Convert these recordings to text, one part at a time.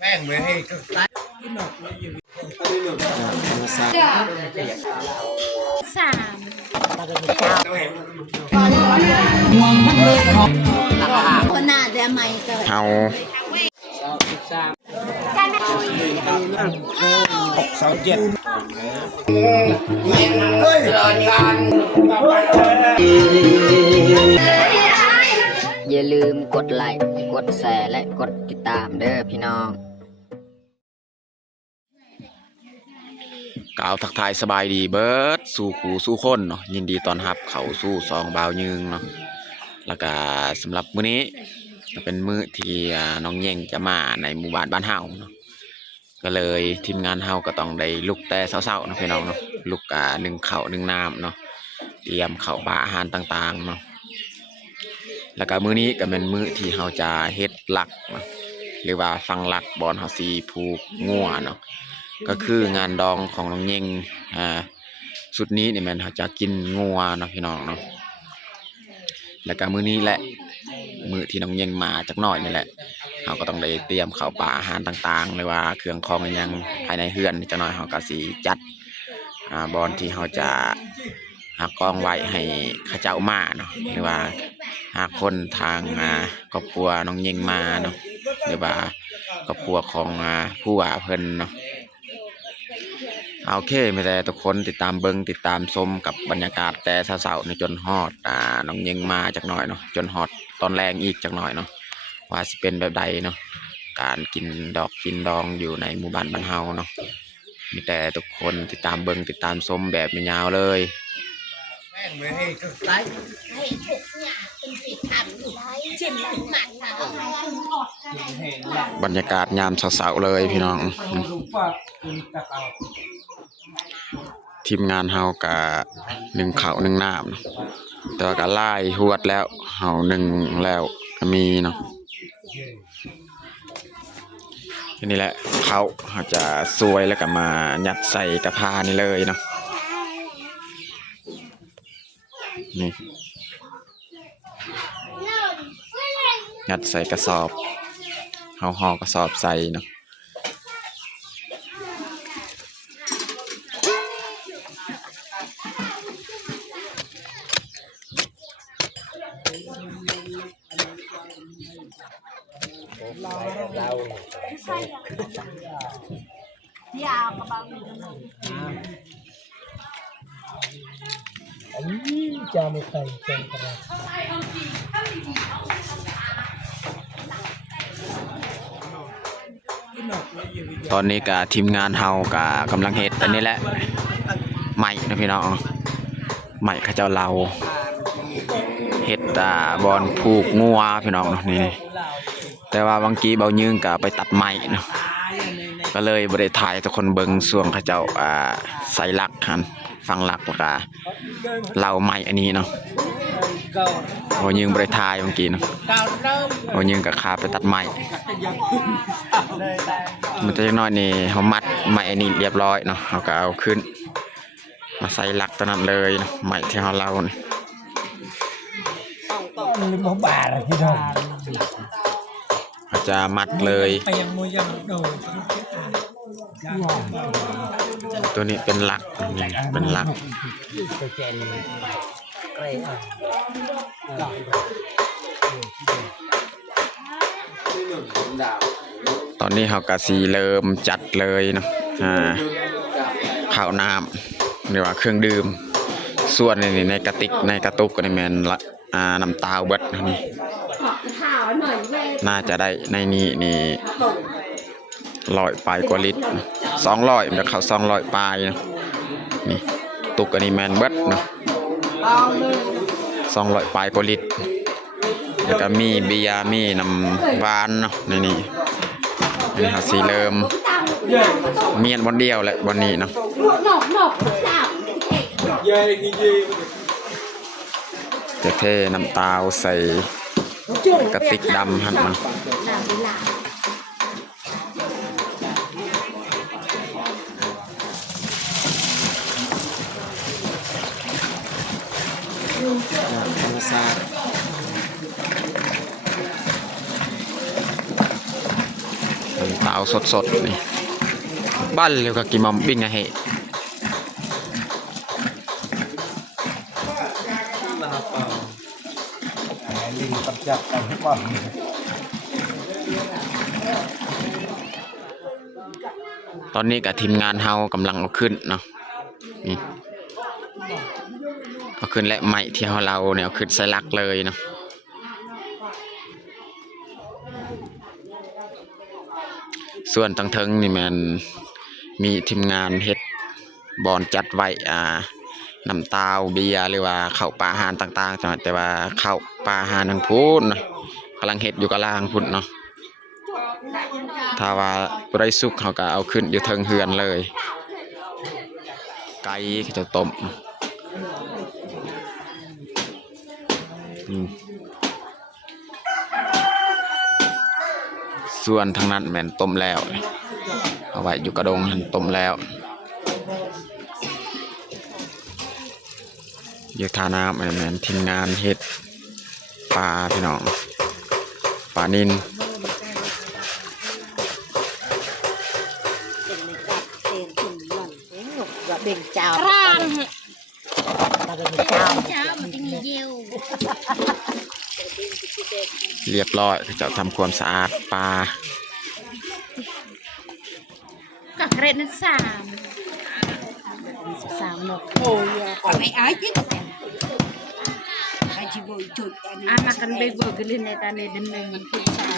แป้งเลยให้ก็ตายสามคนหน้าเดี๋ยวไม่เกิดเอา627อย่าลืมกดไลค์กดแชร์และกดติดตามเด้อพี่น้องกล่าวทักทายสบายดีเบิร์ดสู่ขู่สู่คนเนาะยินดีตอนรับเขาสู่ซองบาวยืงเนาะแล้วก็สำหรับมื้อนี้จะเป็นมื้อที่น้องเย่งจะมาในหมู่บ้านบ้านเฮาเนาะก็เลยทีมงานเฮาก็ต้องได้ลุกแต่เช้าๆเนาะพี่น้องเนาะลุกนึ่งข้าวนึ่งน้ำเนาะเตรียมข้าวปลาอาหารต่างๆเนาะแล้วก็มื้อนี้ก็เป็นมื้อที่เฮาจะเฮ็ดหลักเนาะหรือว่าฟังหลักบอนเฮาสิผูกงัวเนาะก็คืองานดองของน้องเย่งสุดนี้เนี่ยมันเขาจะกินงัวเนาะพี่น้องเนาะแล้วก็มื้อนี้แหละมื้อที่น้องเย่งมาจากหน่อยนี่แหละเขาก็ต้องได้เตรียมข้าวปลาอาหารต่างๆเลยว่าเครื่องคองยังภายในเฮือนจักหน่อยเขาก็สิจัดบอนที่เขาจะหากองไว้ให้ข้าเจ้ามาเนาะหรือว่าหากคนทางครอบครัวน้องเย่งมาเนาะหรือว่าครอบครัวของผู้ว่าเพิ่นเนาะโอเคไม่ได้ทุกคนติดตามเบิ้งติดตามชมกับบรรยากาศแต่เช้าๆในจนฮอดน้องเย่งมาจากหน่อยเนาะจนฮอดตอนแรงอีกจากหน่อยเนาะว่าสิเป็นแบบใดเนาะการกินดอกกินดองอยู่ในหมู่บ้านบ้านเฮาเนาะมีแต่ทุกคนติดตามเบิ้งติดตามชมแบบยาวเลยแป้งเลยให้ก็ตายให้ถูกเนี่ยเป็นผิดทำอยู่ได้เช่นหลังหมันค่ะบรรยากาศยามเช้าๆเลยพี่น้องทีมงานเฮากะหนึ่งข้าวหนึ่งน้ำเนาะแต่ว่าก็ไล่หวดแล้วเฮาหนึ่งแล้วก็มีเนาะทีนี้แหละเขาจะซวยแล้วก็มายัดใส่กระพานี่เลยเนาะนี่ยัดใส่กระสอบเฮาห่อกระสอบใส่เนาะยาวกระบังจะไม่ใส่เต็มกระดาษตอนนี้กับทีมงานเฮากับกำลังเฮ็ดอันนี้แหละใหม่นะพี่น้องใหม่ข้าเจ้าเราเฮ็ดบอนผูกงัวพี่น้องเนาะนี่แต่ว่าบางกี้เบายืงกับไปตัดใหม่เนาะก็เลยบริถ่ายทุกคนเบิ่งส่วงข้าเจ้าใส่หลักหันฟังหลักแล้วก็เราใหม่อันนี้เนาะเบายืงบริถ่ายบางกี้เนาะเบายืงกับคาไปตัดใหม่มันจะน้อยนี่เขามัดใหม่อันนี้เรียบร้อยเนาะเขาก็เอาขึ้นมาใส่หลักตัวนั้นเลยเนาะใหม่ที่เราบ่บาทพี่น้องอาจจะมัดเลยตัวนี้เป็นหลักนี่เป็นหลักตอนนี้เขากะสีเริ่มจัดเลยเนาะข้าวน้ำหรือว่าเครื่องดื่มส่วนในกระติกในกระตุกก็ในแมนน้ำตาเบิดนี่น่าจะได้ในนี่100 ปลายกว่าลิตร200มันจะเข้า200 ปลายนะนี่ตุกอันนี้แมนเบิดเนาะ200 ปลายกว่าลิตรแล้วก็มีเบียร์มีน้ำหวานเนาะนี่ครับสีเริ่มเมียนบนเดียวแหละบนนี้เนาะจะเทน้ำตาลใส่กระติกดำหันมันน้ำตาล เอาสดๆนี่บ้านเรียกว่ากินมัมปิ้งไงเฮ้ ลิงตับจับกันให้บ้าน ตอนนี้กับทีมงานเฮากำลังเอาขึ้นเนาะนี่เอาขึ้นและไม้ที่เราเนี่ยเอาขึ้นใส่ลักเลยเนาะส่วนตั้งเทิงนี่มันมีทีมงานเฮ็ดบอนจัดไว้น้ำตาลเบียร์หรือว่าข้าวปลาอาหารต่างๆแต่ว่าข้าวปลาอาหารทางพุ้นนะกำลังเฮ็ดอยู่กับล่างพุ้นเนาะถ้าว่าไรสุกเขาก็เอาขึ้นอยู่เทิงเฮือนเลยไก่เขาจะต้มส่วนทางนั้นแม่นต้มแล้วเอาไว้อยู่กระดงหันต้มแล้วอยู่ท่าน้ำแม่นทีมงานเฮ็ดปลาพี่น้องปลานิลเบ่งเจ้าร่างเจ้ามันจะมีเยี่ยว เรียบร้อยจะทำความสะอาดปลา กักเรนนั้นสามนกโอ้ยไม่อ้ายจิ๊กไอ้ชิบุยจุดมากันไปเบิกกันเลยในตาในดินเลยมันขึ้นชา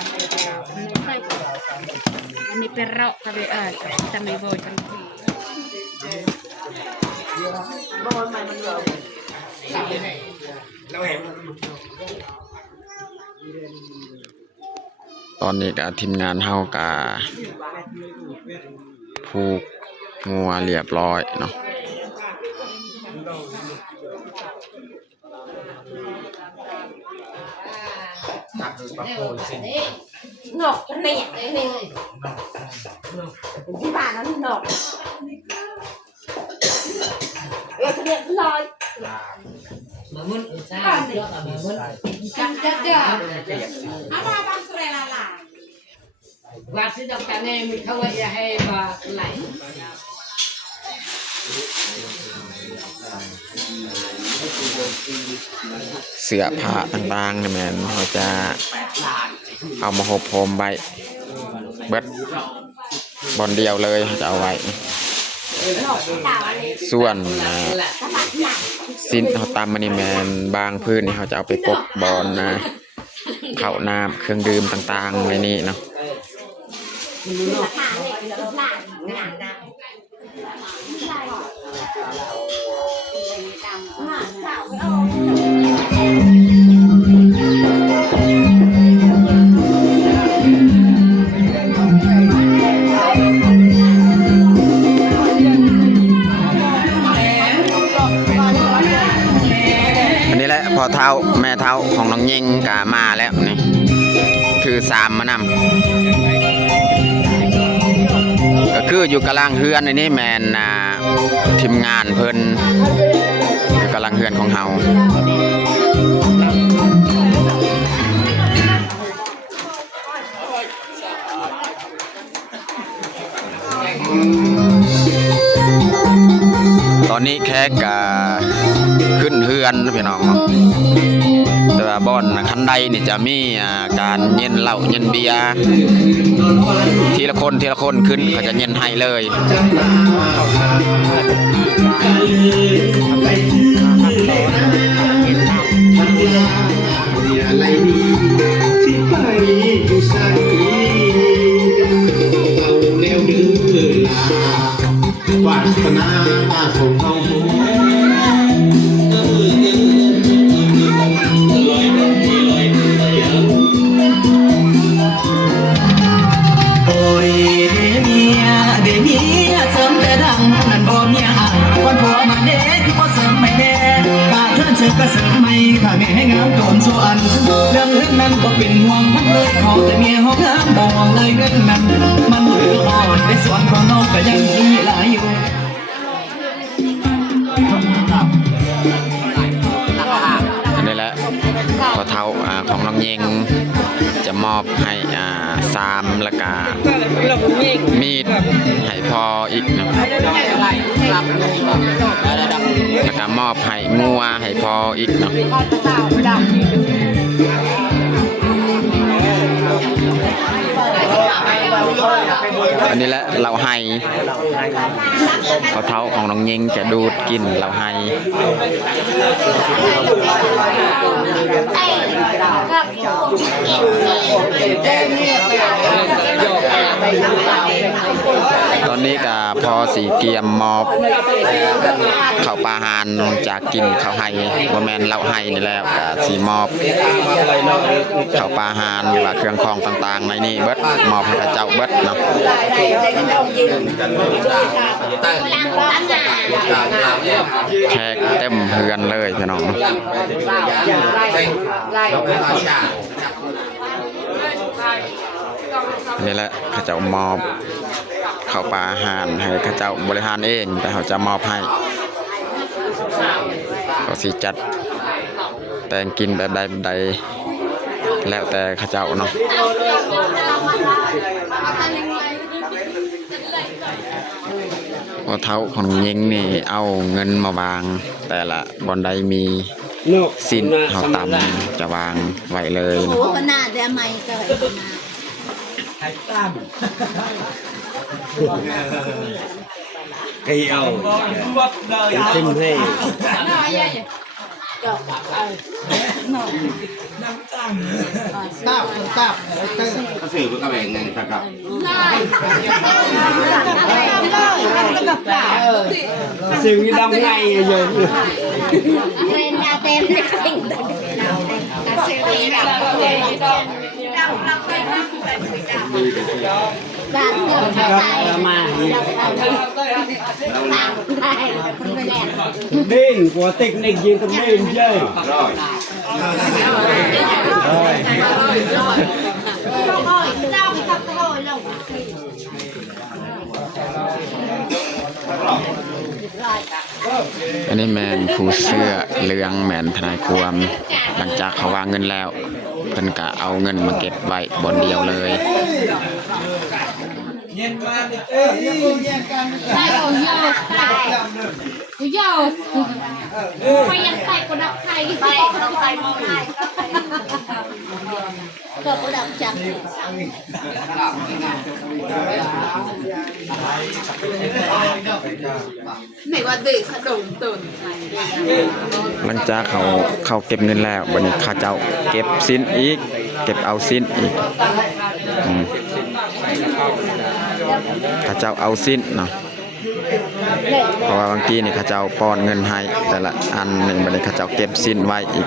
อันนี้เป็นเรากับแต่ไม่บ่อยกันตอนนี้กับทีมงานเฮากับผูกงัวเรียบร้อยเนาะนกเนี่ยที่บ้านนั้นนกเนี่ยลอยมามุนใช่มามุนกันจ้าอะไรบางสุริลาลาวาสิดอกกันเองมีเขาว่าจะให้มาไหลเสื้อผ้าต่างๆนี่แม่นเขาจะเอามาห่มพรมไว้เบิดบอนเดียวเลยจะเอาไว้ส่วนสิ้นเขาตามมันนี่แมนบางพื้นนี่เขาจะเอาไปกบบอลข้าวน้ำเครื่องดื่มต่างๆในนี้เนาะพอเท้าแม่เท้าของน้องเย่งกามาแล้วนี่คือสามมานำก็คืออยู่กำลังเฮือนในนี้แมนทีมงานเพิ่นอยู่กำลังเฮือนของเฮาตอนนี้แขกขึ้นเฮือนพี่น้องแต่ว่าบอนคันใดนี่จะมีการเย็นเหล้าเย็นเบียร์ทีละคนขึ้นเขาจะเย็นให้เลยวาสนาของเขาโอ้ยเดี๋ยวนี้เสริมแต่ดังนั่นบ่มีอายวันผัวมาเด็กคือบ่เสริมไม่แน่กาเชิญเชิญก็เสริมไม่ถ้าแม่ให้งามโดนส่วนเรื่องเรื่องนั้นบ่เป็นห่วงมันเลยขอแต่เมียเขางามบ่ห่วงเลยเรื่องนั้นมันเหลืออ่อนในส่วนของน้องก็ยังมีหลายอยู่อันนี้แหละพอเท้าของน้องเย่งจะมอบให้3แล้วก็ มีดให้พออีกเนาะแล้วก็มอบให้งัวให้พออีกเนาะอันนี้แหละเราให้เขาเท้าของน้องเยงจะดูดกินเราให้ตอนนี้ก็พอสีเกียมมอบข้าวปลาหานจากกินข้าวให้บ่แม่นเราให้นี่แล้วก็สีมอบข้าวปลาหานหรือว่าเครื่องของต่างๆในนี้เบิดมอบให้พระเจ้าเบิดเนาะแขกเต็มเฮือนเลยพี่น้องนี่แหละข้าเจ้ามอบข้าวปลาอาหารให้ข้าเจ้าบริหารเองแต่เขาจะมอบให้เขาสิจัดแต่งกินแบบใดแบบใดแล้วแต่ข้าเจ้าเนาะพอเท้าของยิงนี่เอาเงินมาวางแต่ละบอนใดมีสิ้นเขาตำจะวางไว้เลยนะ ขนาดแต่ไม่ก็cây ầu chim hay có sự với các bạn này thật gặp sự như đông ngay rồi lên ra tem để kinh cả sự đi bạn đền của tịch này gì cũng đền chơi rồiอันนี้แมนผู้เสื้อเหลืองแมนทนายความหลังจากเขาวางเงินแล้วเพิ่นก็เอาเงินมาเก็บไว้บนเดียวเลย ก็ประดับจัง หลังจากเขาเก็บเงินแล้วบัดนี้ข้าเจ้าเก็บสิ้นอีกเก็บเอาสิ้นอีกข้าเจ้าเอาสิ้นเนาะเพราะว่าบางทีนี่ข้าเจ้าป้อนเงินให้แต่ละอันหนึ่งบัดนี้ข้าเจ้าเก็บสิ้นไว้อีก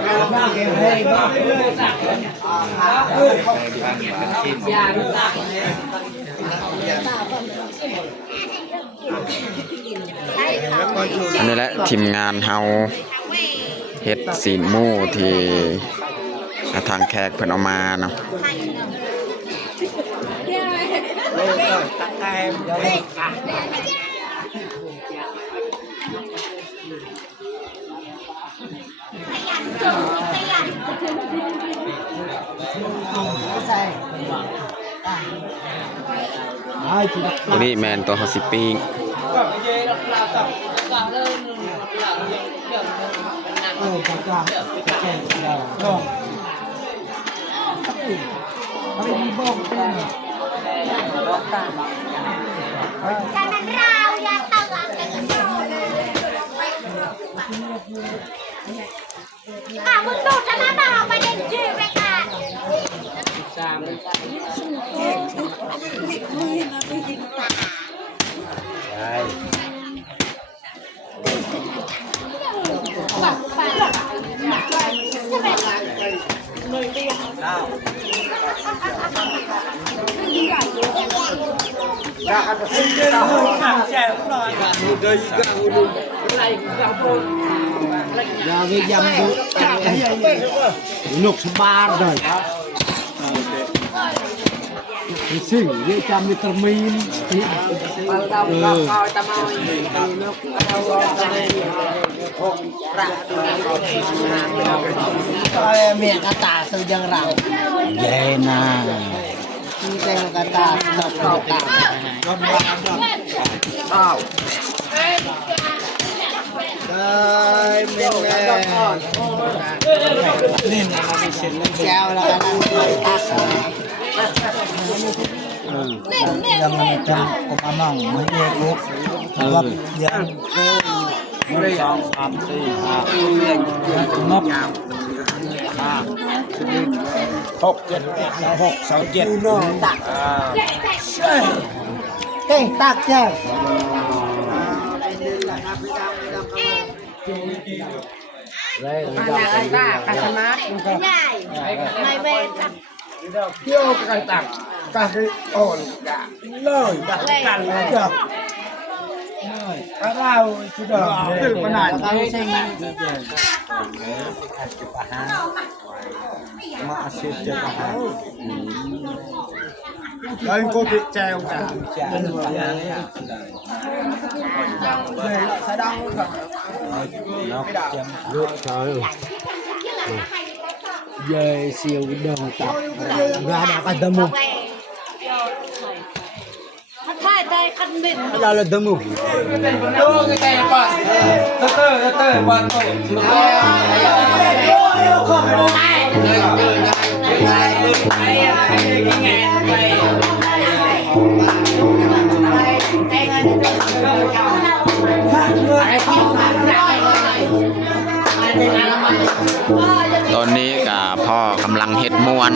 อันนี้แหละทีมงานเฮาเฮ็ดซีนหมูที่ทางแขกเพิ่นเอามาเนาะตัวนี้แมนตัวเฮาสิปิ้งมึงดูจะน่าบ้าไปเด่นชื่อไปค่ะra với dăm nục ba rồi sinh với trăm vitamin miệng ta sự dân rau vậy nè cái ta đọc đọc Yang macam pemamang menyegut sebab yang tak je. Mày về Vô cái tặng cái ổn cả lời đặt cằn được cái nào chú đỏ từ con này đây cô bị treo cả sẽ đau về siêu đồng tập ra đã ăn tôm Thay tay khăn mịn. là tôm mù đô cái tay bạn tơ bạnตอนนี้กับพ่อกำลังเฮ็ดม่วน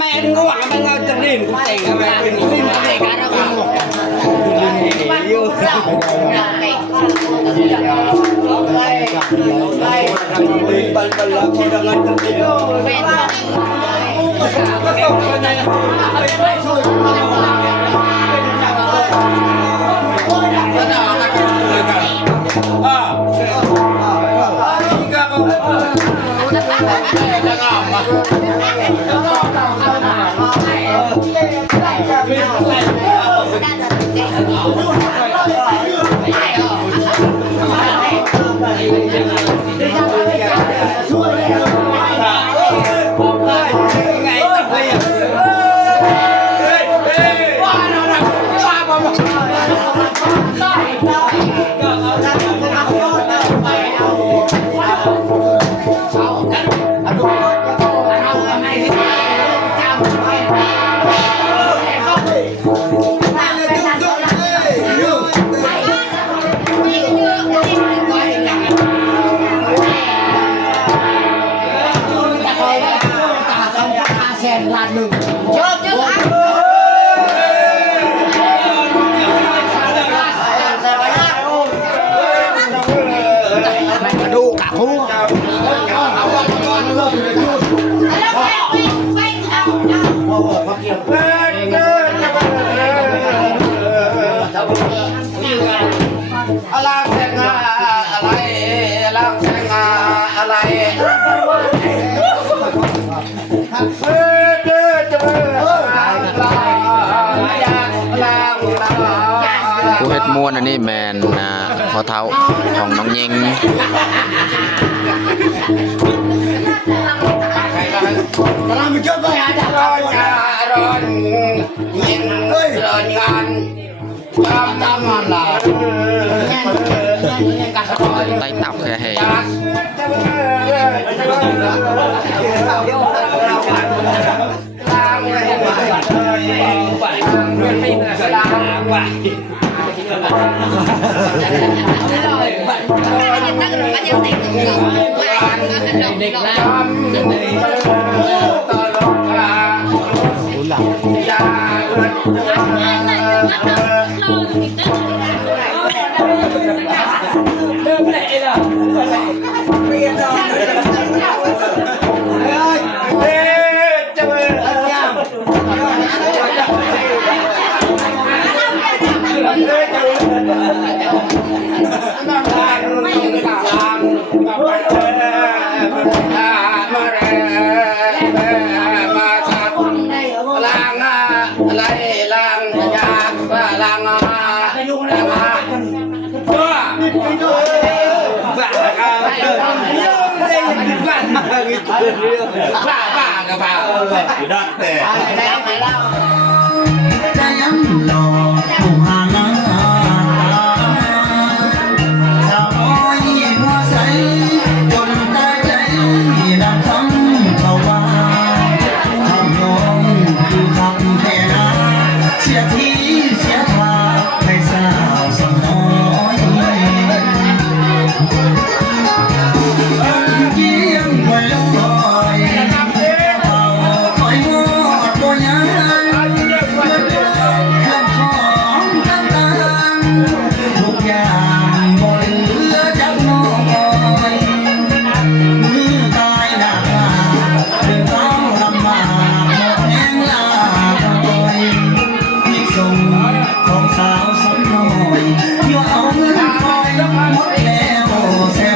mẹ đừng có bảo là bao giờ đỉnh cũng tỉnh rồi mẹ đừng có để cả nó không ngủผู้เฮ็ดม่วนอันนี้แมนพอเท้าของน้องเยงไต้ตับแค่ให้Hãy subscribe cho kênh Ghiền Mì Gõ để không bỏ lỡ ใจยังหล่อผู้หานาสาวน้อยหัวใสจนตายใจดังคำเขาว่าคำน้องคือคำแค่นาเสียทีเสียทาให้สาวสาวน้อยเยี่ยมไว้ลอยเขาคอยงอดบ่ยังทุกอย่างบ่เหลือจักน้อยมือตายหน้าเรื่องเขาลำบากหมดแห่งลาคอยที่ส่งของสาวสมน้อยยั่วเอาเงินคอยหมดแล้วแสน